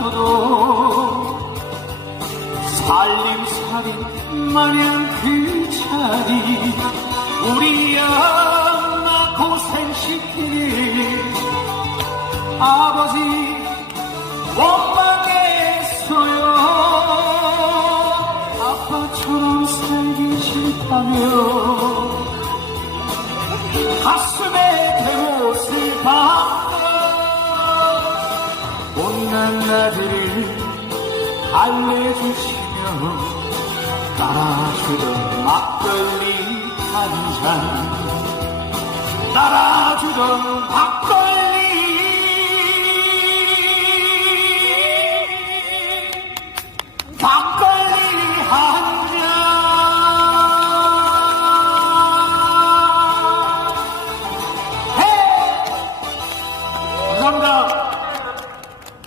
않고도 살림살이 마냥 그 자리 우리 엄마 고생시키니 아버지 원망했어요. 아빠처럼 살기 싫다며 가슴에 못난 나들을 알려주시며 따라주던 막걸리 한잔. 따라주던 막걸리